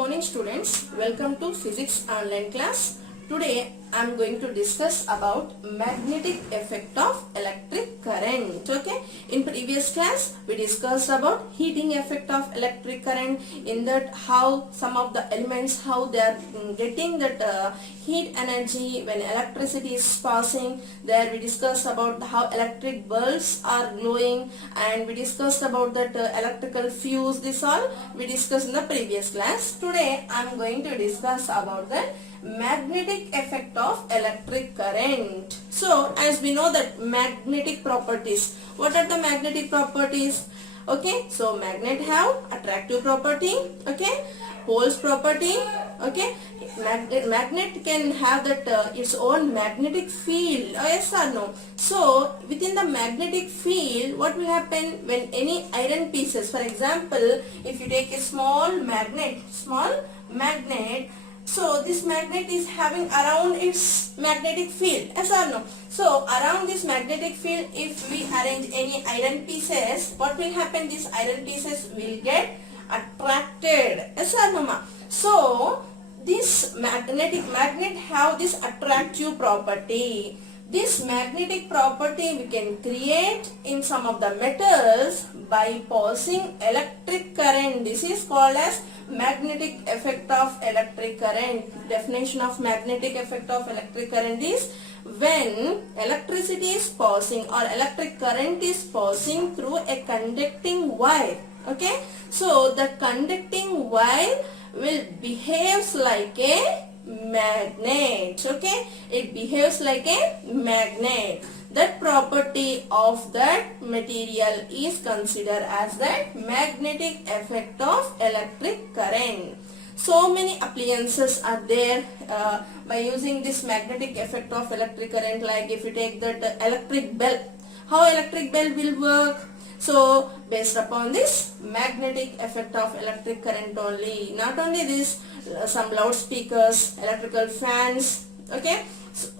morning students, welcome to physics online class. Today I am going to discuss about magnetic effect of electric current. Okay, in previous class we discussed about heating effect of electric current, in that how some of the elements, how they are getting that heat energy when electricity is passing. There we discussed about how electric bulbs are glowing, and we discussed about that electrical fuse. This all we discussed in the previous class. Today I am going to discuss about the magnetic effect of electric current. So as we know that magnetic properties, what are the magnetic properties? Okay, so magnet have attractive property, okay, poles property, okay. Magnet can have that its own magnetic field, yes or no? So within the magnetic field, what will happen when any iron pieces, for example, if you take a small magnet, so this magnet is having around its magnetic field, yes or no? So around this magnetic field, if we arrange any iron pieces, what will happen? These iron pieces will get attracted, yes or no, ma? So this magnet have this attractive property. This magnetic property we can create in some of the metals by passing electric current. This is called as magnetic effect of electric current. Definition of magnetic effect of electric current is when electricity is passing or electric current is passing through a conducting wire. Okay, so the conducting wire will behaves like a magnet. Okay, it behaves like a magnet. That property of that material is considered as the magnetic effect of electric current. So many appliances are there by using this magnetic effect of electric current. Like if you take that electric bulb, how electric bulb will work? So based upon this magnetic effect of electric current only. Not only this, some loudspeakers, electrical fans, okay. So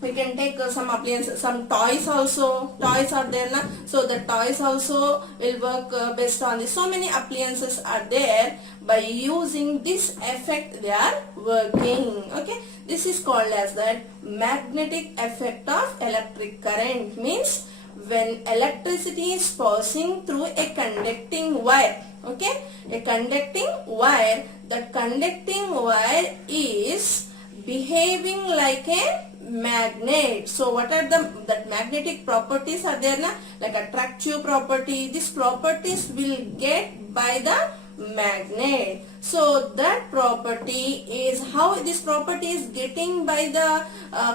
we can take some appliances, some toys also. Toys are there na? So the toys also will work based on this. So many appliances are there. By using this effect they are working. Okay, this is called as the magnetic effect of electric current. Means when electricity is passing through a conducting wire, okay, a conducting wire, that conducting wire is behaving like a magnet. So what are that magnetic properties are there na? Like attractive property. These properties will get by the magnet. So that property is how this property is getting by the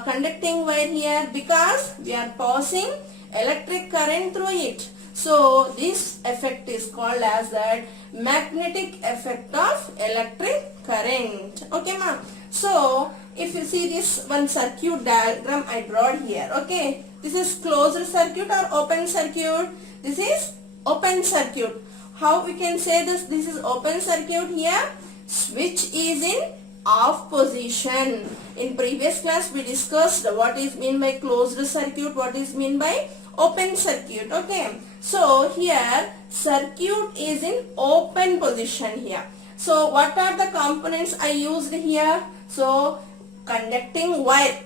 conducting wire here, because we are passing electric current through it. So this effect is called as that magnetic effect of electric current. Okay, ma'am. So if you see this one circuit diagram I drawn here, okay, this is closed circuit or open circuit? This is open circuit. How we can say this? This is open circuit here. Switch is in off position. In previous class we discussed what is mean by closed circuit, what is mean by open circuit. Okay, so here circuit is in open position here. So what are the components I used here? So conducting wire,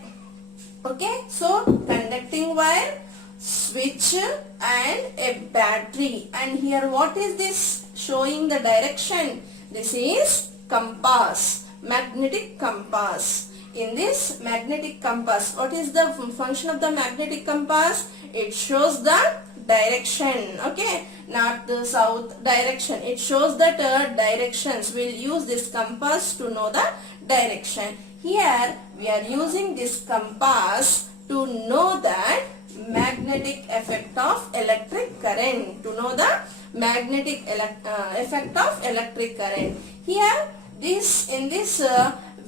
okay, so conducting wire, switch and a battery. And here what is this showing the direction? This is compass, magnetic compass. In this magnetic compass, what is the function of the magnetic compass? It shows the direction, okay, north, south direction. It shows that directions. We'll use this compass to know the direction. Here we are using this compass to know that magnetic effect of electric current, to know the magnetic effect of electric current. Here in this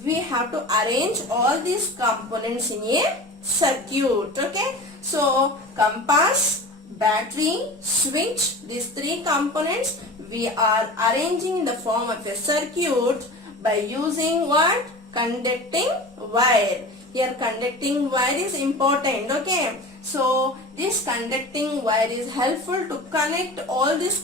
we have to arrange all these components in a circuit. Okay, so compass, battery, switch, these three components we are arranging in the form of a circuit by using what? Conducting wire. Here conducting wire is important. Okay, so this conducting wire is helpful to connect all these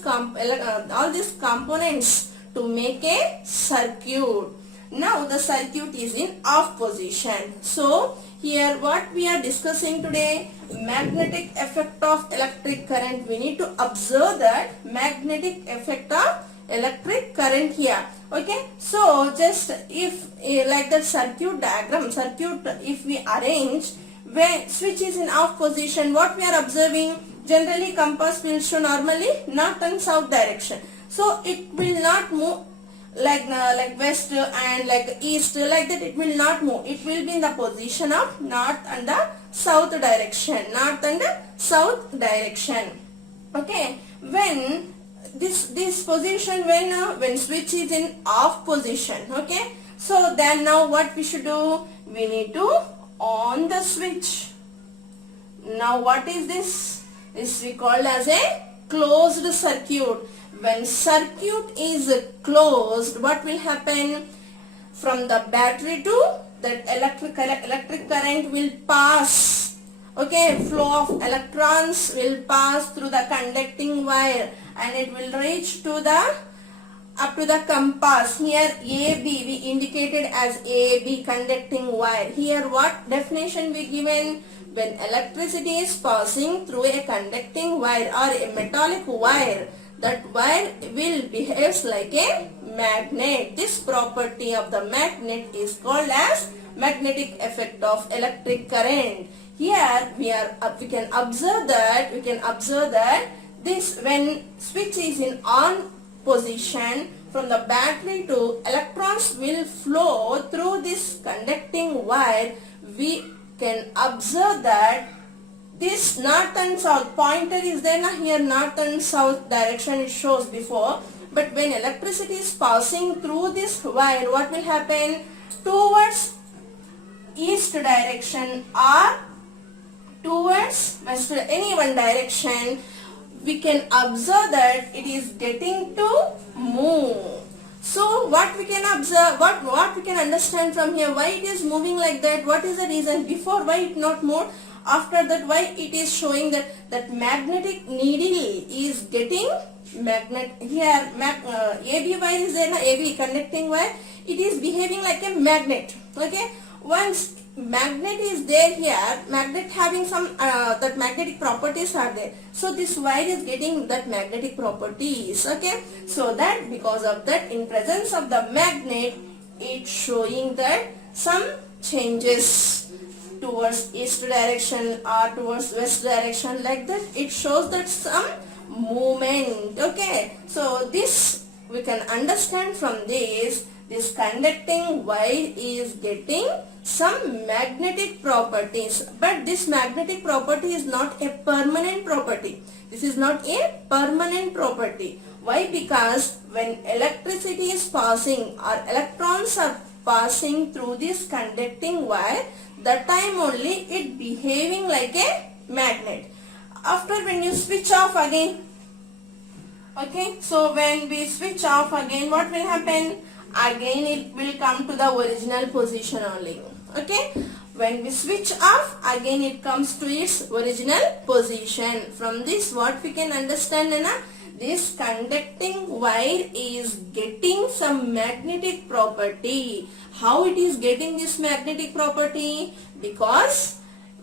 components to make a circuit. Now the circuit is in off position. So here what we are discussing today, magnetic effect of electric current. We need to observe that magnetic effect of electric current here. Okay, so just if like the circuit diagram, if we arrange, when switch is in off position, what we are observing, generally compass will show normally north and south direction. So it will not move like west and like east, like that it will not move. It will be in the position of north and the south direction. Okay, when this position, when switch is in off position, okay, so then now what we should do, we need to on the switch. Now what is this? This we call as a closed circuit. When circuit is closed, what will happen? From the battery to that electric current will pass. Okay, flow of electrons will pass through the conducting wire and it will reach to the up to the compass. Here AB we indicated as AB, conducting wire. Here what definition we given? When electricity is passing through a conducting wire or a metallic wire, that wire will behave like a magnet. This property of the magnet is called as magnetic effect of electric current. Here we can observe that this, when switch is in on position, from the battery to electrons will flow through this conducting wire. We can observe that this north and south pointer is there now, here north and south direction it shows before, but when electricity is passing through this wire, what will happen? Towards east direction or towards west, any one direction, we can observe that it is getting to move. So what we can observe, what we can understand from here, why it is moving like that, what is the reason? Before, why it not moved? After that, why it is showing that magnetic needle is getting magnet. Here AB wire is there, AB conducting wire, it is behaving like a magnet. Okay, once magnet is there here, magnet having some that magnetic properties are there, so this wire is getting that magnetic properties. Okay, so that because of that, in presence of the magnet, it's showing that some changes towards east direction or towards west direction, like that it shows that some movement. Okay, so this we can understand from this conducting wire is getting some magnetic properties, but this magnetic property is not a permanent property. This is not a permanent property. Why? Because when electricity is passing or electrons are passing through this conducting wire, that time only it behaving like a magnet. After, when you switch off again, okay, so when we switch off again, what will happen? Again it will come to the original position only. Okay, when we switch off, again it comes to its original position. From this, what we can understand, this conducting wire is getting some magnetic property. How it is getting this magnetic property? Because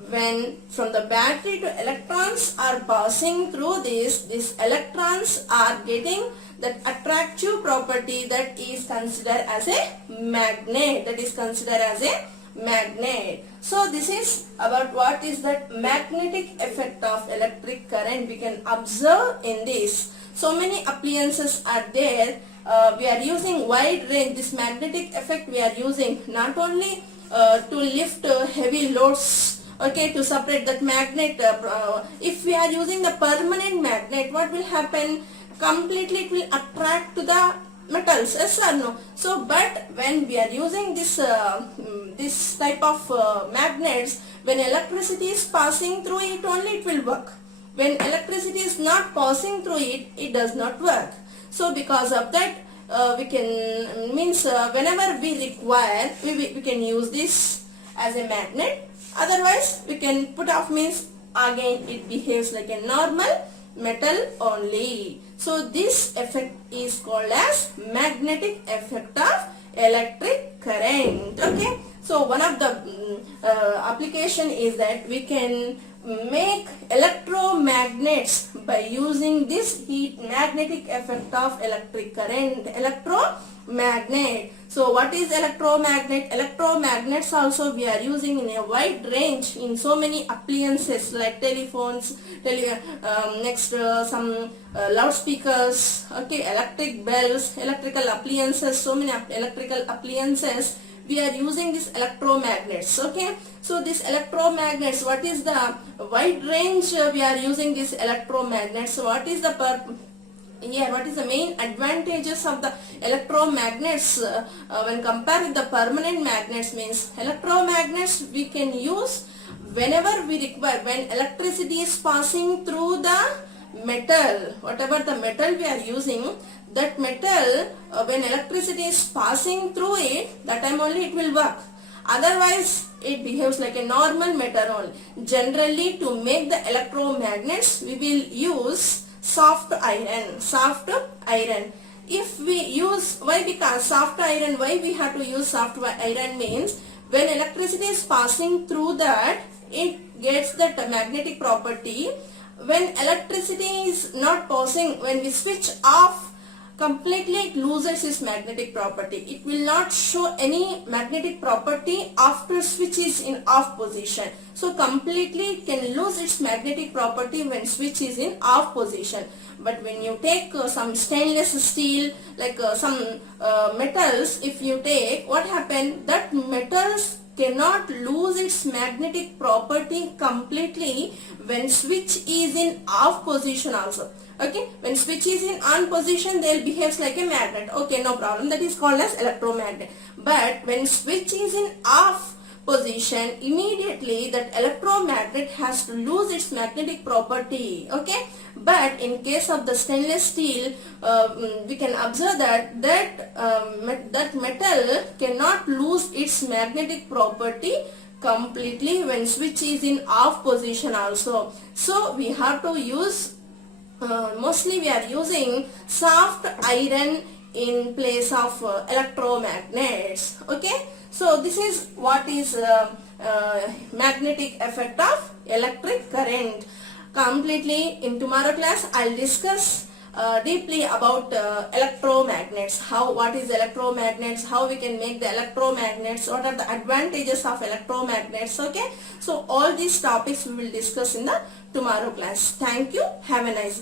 when from the battery to electrons are passing through this, these electrons are getting that attractive property that is considered as a magnet. So this is about what is that magnetic effect of electric current. We can observe in this. So many appliances are there. We are using wide range. This magnetic effect we are using not only to lift heavy loads, okay, to separate that magnet. If we are using the permanent magnet, what will happen? Completely it will attract to the metals, yes or no? So but when we are using this this type of magnets, when electricity is passing through it, only it will work. When electricity is not passing through it, it does not work. So because of that, we can whenever we require, we can use this as a magnet. Otherwise we can put off, means again it behaves like a normal metal only. So this effect is called as magnetic effect of electric current. Okay. So one of the application is that we can make electromagnets by using this heat magnetic effect of electric current. Electromagnet. So what is electromagnet? Electromagnets also we are using in a wide range in so many appliances like telephones, some loudspeakers, okay, electric bells, electrical appliances, so many electrical appliances we are using these electromagnets. Okay, so these electromagnets, what is the wide range we are using these electromagnets? What is the what is the main advantages of the electromagnets when compared with the permanent magnets? Means electromagnets we can use whenever we require, when electricity is passing through the metal, whatever the metal we are using, that metal when electricity is passing through it, that time only it will work. Otherwise it behaves like a normal metal only. Generally, to make the electromagnets we will use soft iron. If we use, why? Because soft iron, why we have to use soft iron means when electricity is passing through that, it gets that magnetic property. When electricity is not passing, when we switch off completely, it loses its magnetic property. It will not show any magnetic property after switch is in off position. So completely it can lose its magnetic property when switch is in off position. But when you take some stainless steel, like some metals, if you take, what happens? That metals cannot lose its magnetic property completely when switch is in off position also. Okay, when switch is in on position, they'll behave like a magnet. Okay, no problem. That is called as electromagnet. But when switch is in off position, immediately that electromagnet has to lose its magnetic property. Okay, but in case of the stainless steel, we can observe that metal cannot lose its magnetic property completely when switch is in off position also. So we have to use mostly we are using soft iron in place of electromagnets. Okay, so this is what is magnetic effect of electric current. Completely in tomorrow class I'll discuss deeply about electromagnets, what is electromagnets, how we can make the electromagnets, what are the advantages of electromagnets. Okay, so all these topics we will discuss in the tomorrow class. Thank you. Have a nice day.